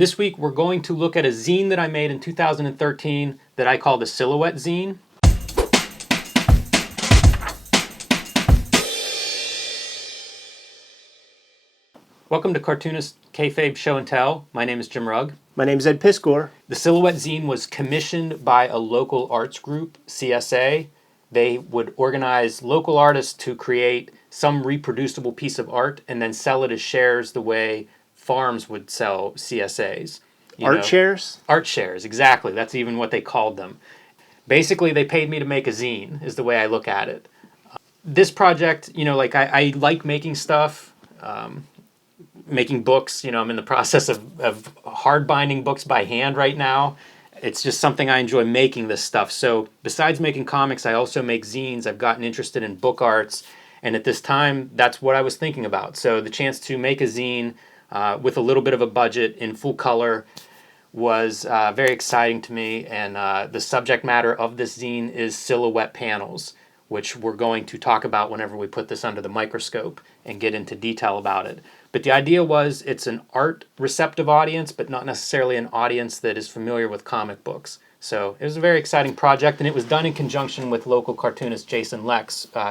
This week we're going to look at a zine that I made in 2013 that I call the Silhouette Zine. Welcome to Cartoonist Kayfabe Show and Tell. My name is Jim Rugg. My name is Ed Piscor. The Silhouette Zine was commissioned by a local arts group, CSA. They would organize local artists to create some reproducible piece of art and then sell it as shares the way farms would sell CSAs. Art shares? Art shares, exactly. That's even what they called them. Basically, they paid me to make a zine, is the way I look at it. This project, I like making stuff, making books. I'm in the process of hard binding books by hand right now. It's just something I enjoy making this stuff. So besides making comics, I also make zines. I've gotten interested in book arts. And at this time, that's what I was thinking about. So the chance to make a zine with a little bit of a budget in full color was very exciting to me. And the subject matter of this zine is silhouette panels, which we're going to talk about whenever we put this under the microscope and get into detail about it. But the idea was it's an art receptive audience, but not necessarily an audience that is familiar with comic books. So it was a very exciting project, and it was done in conjunction with local cartoonist Jasen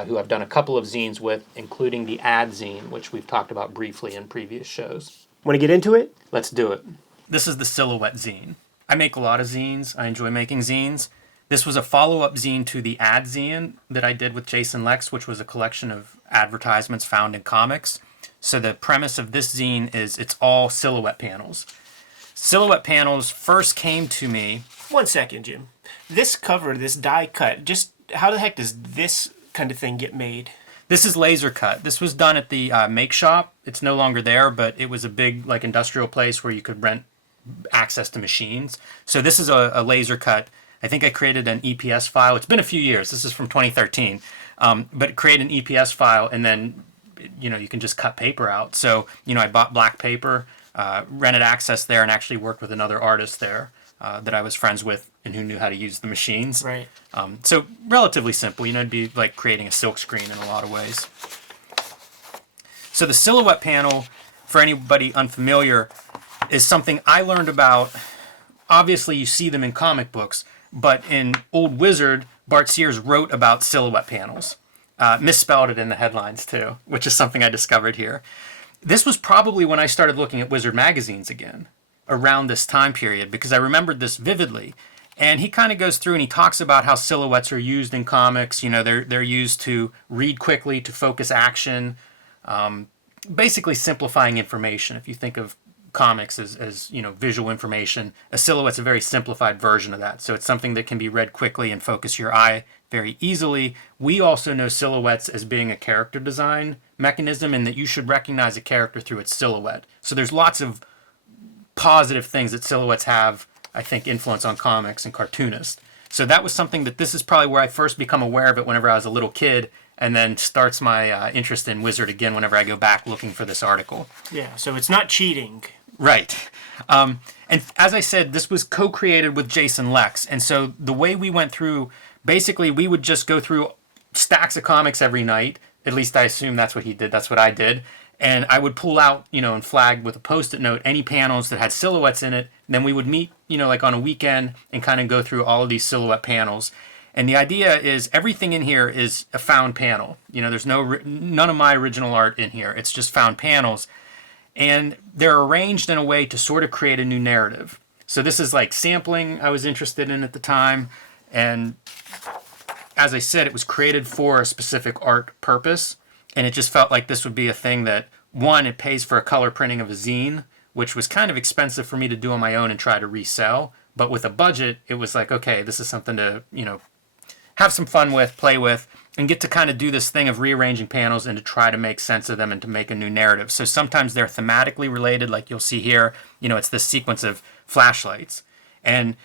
who I've done a couple of zines with, including the ad zine, which we've talked about briefly in previous shows. Want to get into it? Let's do it. This is the Silhouette Zine. I make a lot of zines. I enjoy making zines. This was a follow-up zine to the ad zine that I did with Jasen, which was a collection of advertisements found in comics. So the premise of this zine is it's all silhouette panels. Silhouette panels first came to me... 1 second, Jim. This cover, this die cut, just how the heck does this kind of thing get made? This is laser cut. This was done at the make shop. It's no longer there, but it was a big industrial place where you could rent access to machines. So this is a laser cut. I think I created an EPS file. It's been a few years. This is from 2013. But create an EPS file and then you can just cut paper out. So, I bought black paper, rented access there, and actually worked with another artist there that I was friends with and who knew how to use the machines. Right. So relatively simple. It'd be like creating a silk screen in a lot of ways. So the silhouette panel, for anybody unfamiliar, is something I learned about. Obviously, you see them in comic books, but in Old Wizard, Bart Sears wrote about silhouette panels. Misspelled it in the headlines too, which is something I discovered here. This was probably when I started looking at Wizard magazines again, around this time period, because I remembered this vividly. And he kind of goes through and he talks about how silhouettes are used in comics. They're used to read quickly, to focus action, basically simplifying information. If you think of comics as visual information, a silhouette's a very simplified version of that. So it's something that can be read quickly and focus your eye very easily. We also know silhouettes as being a character design mechanism, and that you should recognize a character through its silhouette. So there's lots of positive things that silhouettes have, I think, influence on comics and cartoonists. So that was something that this is probably where I first become aware of it whenever I was a little kid, and then starts my interest in Wizard again whenever I go back looking for this article. Yeah, so it's not cheating. Right. And as I said, this was co-created with Jasen Lex. And so the way we went through, basically we would just go through stacks of comics every night. At least I assume that's what he did. That's what I did. And I would pull out, and flag with a Post-it note any panels that had silhouettes in it. And then we would meet, on a weekend and kind of go through all of these silhouette panels. And the idea is everything in here is a found panel. There's none of my original art in here. It's just found panels. And they're arranged in a way to sort of create a new narrative. So this is like sampling I was interested in at the time. And as I said, it was created for a specific art purpose. And it just felt like this would be a thing that, one, it pays for a color printing of a zine, which was kind of expensive for me to do on my own and try to resell. But with a budget, it was like, okay, this is something to, have some fun with, play with, and get to kind of do this thing of rearranging panels and to try to make sense of them and to make a new narrative. So sometimes they're thematically related, like you'll see here. It's this sequence of flashlights. And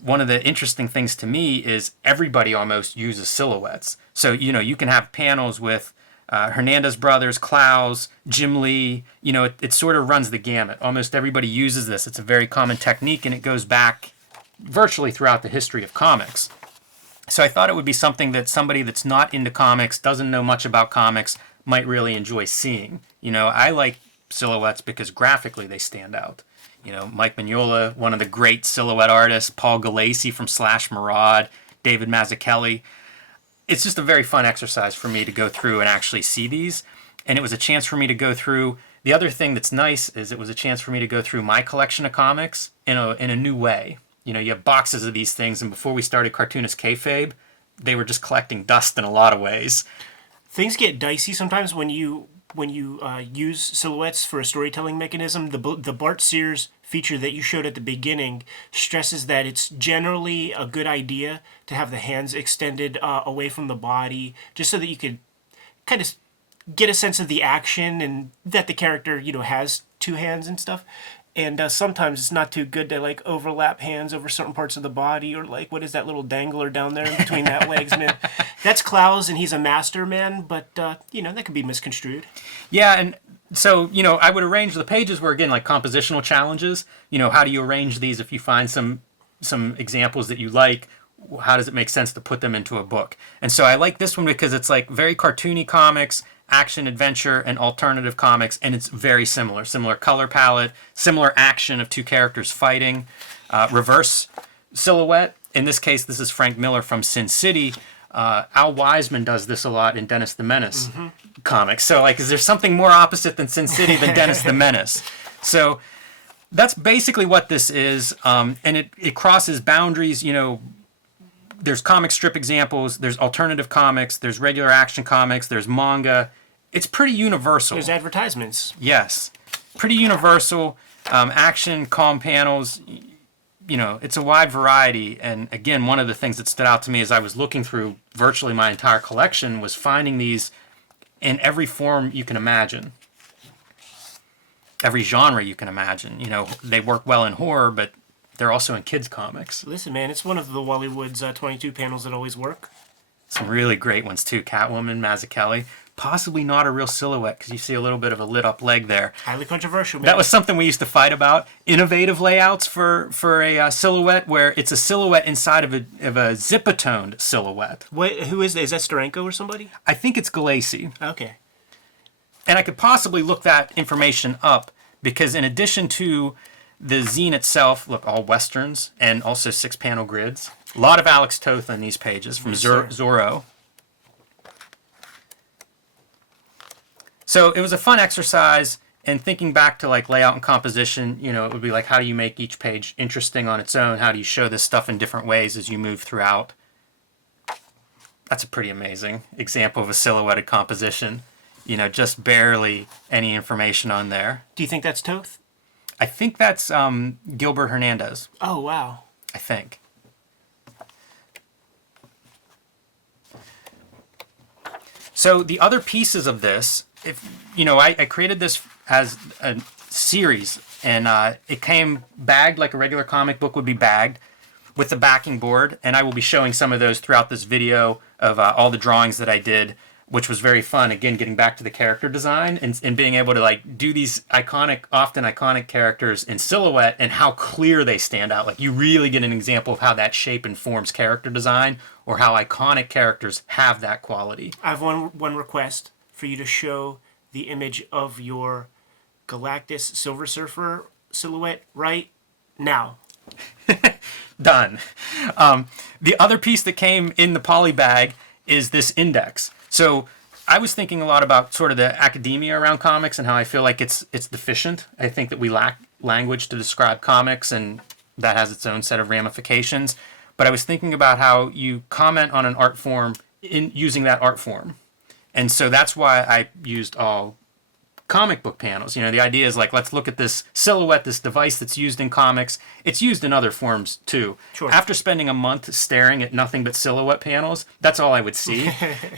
one of the interesting things to me is everybody almost uses silhouettes. So, you can have panels with Hernandez Brothers, Clowes, Jim Lee. It sort of runs the gamut. Almost everybody uses this. It's a very common technique, and it goes back virtually throughout the history of comics. So I thought it would be something that somebody that's not into comics, doesn't know much about comics, might really enjoy seeing. I like silhouettes because graphically they stand out. Mike Mignola, one of the great silhouette artists, Paul Galassi from Slash Maraud, David Mazzucchelli. It's just a very fun exercise for me to go through and actually see these. And it was a chance for me to go through. The other thing that's nice is it was a chance for me to go through my collection of comics in a new way. You have boxes of these things, and before we started Cartoonist Kayfabe, they were just collecting dust in a lot of ways. Things get dicey sometimes when you use silhouettes for a storytelling mechanism. The Bart Sears feature that you showed at the beginning stresses that it's generally a good idea to have the hands extended away from the body, just so that you could kind of get a sense of the action and that the character has two hands and stuff. And sometimes it's not too good to overlap hands over certain parts of the body, or what is that little dangler down there in between that legs, man? That's Klaus, and he's a master man, but that could be misconstrued. Yeah, and so I would arrange the pages were again like compositional challenges. How do you arrange these if you find some examples that you like? How does it make sense to put them into a book? And so I like this one because it's like very cartoony comics, action, adventure, and alternative comics, and it's very similar color palette, similar action of two characters fighting, reverse silhouette. In this case, this is Frank Miller from Sin City. Al Wiseman does this a lot in Dennis the Menace comics. So is there something more opposite than Sin City than Dennis the Menace? So that's basically what this is, and it crosses boundaries. There's comic strip examples, there's alternative comics, there's regular action comics, there's manga. It's pretty universal. There's advertisements. Yes. Pretty universal. Action, calm panels. It's a wide variety. And again, one of the things that stood out to me as I was looking through virtually my entire collection was finding these in every form you can imagine. Every genre you can imagine. They work well in horror, but they're also in kids' comics. Listen, man, it's one of the Wallywood's 22 panels that always work. Some really great ones, too. Catwoman, Mazzucchelli. Possibly not a real silhouette, because you see a little bit of a lit-up leg there. Highly controversial, man. That was something we used to fight about. Innovative layouts for a silhouette, where it's a silhouette inside of a zippatoned silhouette. Who is that? Is that Steranko or somebody? I think it's Galassi. Okay. And I could possibly look that information up, because in addition to the zine itself, look, all westerns and also 6-panel grids. A lot of Alex Toth on these pages from Zorro. So it was a fun exercise, and thinking back to layout and composition, it would be how do you make each page interesting on its own? How do you show this stuff in different ways as you move throughout? That's a pretty amazing example of a silhouetted composition. Just barely any information on there. Do you think that's Toth? I think that's Gilbert Hernandez. Oh, wow. I think. So the other pieces of this, I created this as a series, and it came bagged like a regular comic book would be bagged with the backing board, and I will be showing some of those throughout this video of all the drawings that I did, which was very fun. Again, getting back to the character design and being able to do these often iconic characters in silhouette and how clear they stand out. You really get an example of how that shape informs character design, or how iconic characters have that quality. I have one request for you to show the image of your Galactus Silver Surfer silhouette right now. Done. The other piece that came in the poly bag is this index. So I was thinking a lot about sort of the academia around comics and how I feel like it's deficient. I think that we lack language to describe comics, and that has its own set of ramifications. But I was thinking about how you comment on an art form in using that art form. And so that's why I used all comic book panels. The idea is let's look at this silhouette, this device that's used in comics. It's used in other forms too. Sure. After spending a month staring at nothing but silhouette panels, that's all I would see.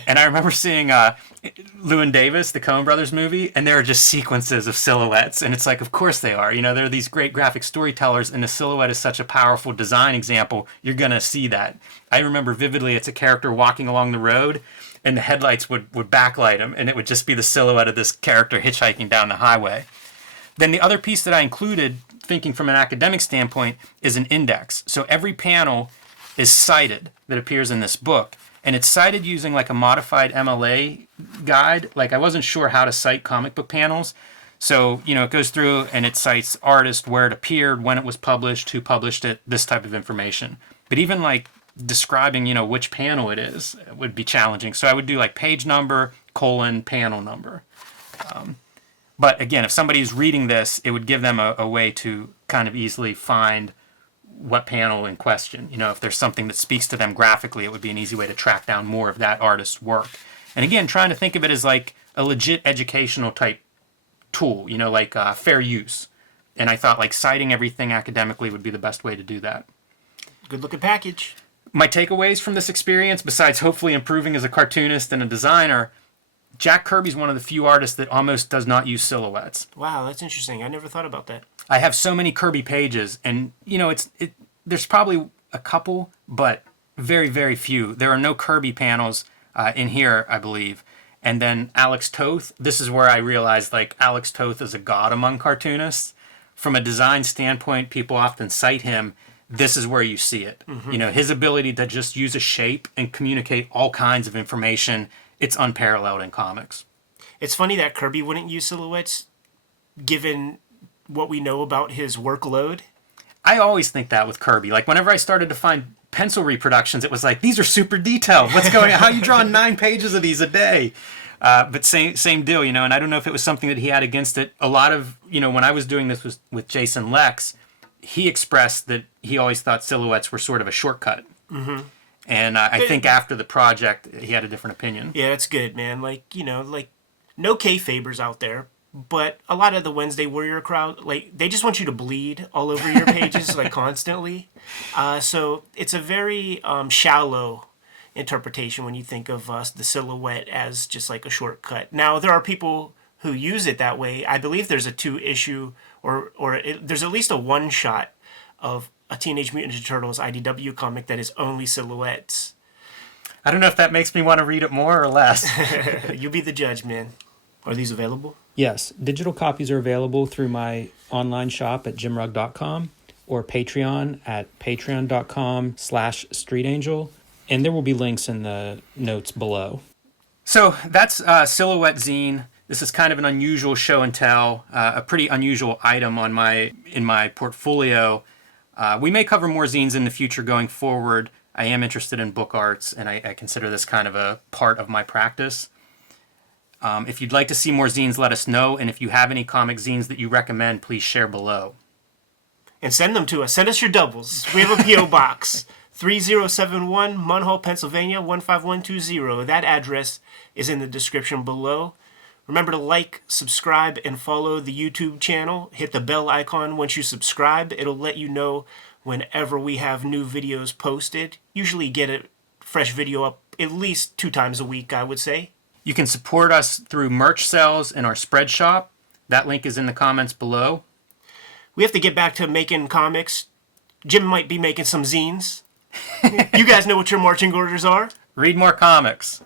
And I remember seeing Llewyn Davis, the Coen Brothers movie, and there are just sequences of silhouettes. And it's of course they are. There are these great graphic storytellers, and the silhouette is such a powerful design example. You're going to see that. I remember vividly, it's a character walking along the road, and the headlights would backlight him, and it would just be the silhouette of this character hitchhiking down the highway. Then the other piece that I included, thinking from an academic standpoint, is an index. So every panel is cited that appears in this book, and it's cited using a modified MLA guide. I wasn't sure how to cite comic book panels, So, it goes through and it cites artist, where it appeared, when it was published, who published it, this type of information. But even like describing, which panel it is would be challenging. So I would do like page number, panel number. But again, if somebody's reading this, it would give them a way to kind of easily find what panel in question. If there's something that speaks to them graphically, it would be an easy way to track down more of that artist's work. And again, trying to think of it as like a legit educational type tool, like fair use. And I thought like citing everything academically would be the best way to do that. Good looking package. My takeaways from this experience, besides hopefully improving as a cartoonist and a designer, Jack Kirby's one of the few artists that almost does not use silhouettes. Wow, that's interesting. I never thought about that. I have so many Kirby pages, and there's probably a couple, but very, very few. There are no Kirby panels in here, I believe. And then Alex Toth, this is where I realized like Alex Toth is a god among cartoonists. From a design standpoint, people often cite him. This is where you see it. Mm-hmm. His ability to just use a shape and communicate all kinds of information, it's unparalleled in comics. It's funny that Kirby wouldn't use silhouettes, given what we know about his workload. I always think that with Kirby. Like whenever I started to find pencil reproductions, it was like, these are super detailed. What's going on? How are you drawing 9 pages of these a day? But same deal, and I don't know if it was something that he had against it. A lot of, when I was doing this with Jasen Lex, he expressed that he always thought silhouettes were sort of a shortcut. Mm-hmm. And I think after the project, he had a different opinion. Yeah, that's good, man. Like, no Kayfabers out there, but a lot of the Wednesday Warrior crowd, like, they just want you to bleed all over your pages, like, constantly. So it's a very shallow interpretation when you think of the silhouette as just like a shortcut. Now, there are people who use it that way. I believe there's a 2-issue there's at least a one-shot of a Teenage Mutant Ninja Turtles IDW comic that is only silhouettes. I don't know if that makes me want to read it more or less. You be the judge, man. Are these available? Yes, digital copies are available through my online shop at jimrugg.com or Patreon at patreon.com/streetangel, and there will be links in the notes below. So that's Silhouette Zine. This is kind of an unusual show and tell, a pretty unusual item in my portfolio. We may cover more zines in the future going forward. I am interested in book arts, and I consider this kind of a part of my practice. If you'd like to see more zines, let us know. And if you have any comic zines that you recommend, please share below. And send them to us. Send us your doubles. We have a P.O. Box. 3071 Munhall, Pennsylvania, 15120. That address is in the description below. Remember to like, subscribe, and follow the YouTube channel. Hit the bell icon once you subscribe. It'll let you know whenever we have new videos posted. Usually get a fresh video up at least 2 times a week, I would say. You can support us through merch sales in our spread shop. That link is in the comments below. We have to get back to making comics. Jim might be making some zines. You guys know what your marching orders are. Read more comics.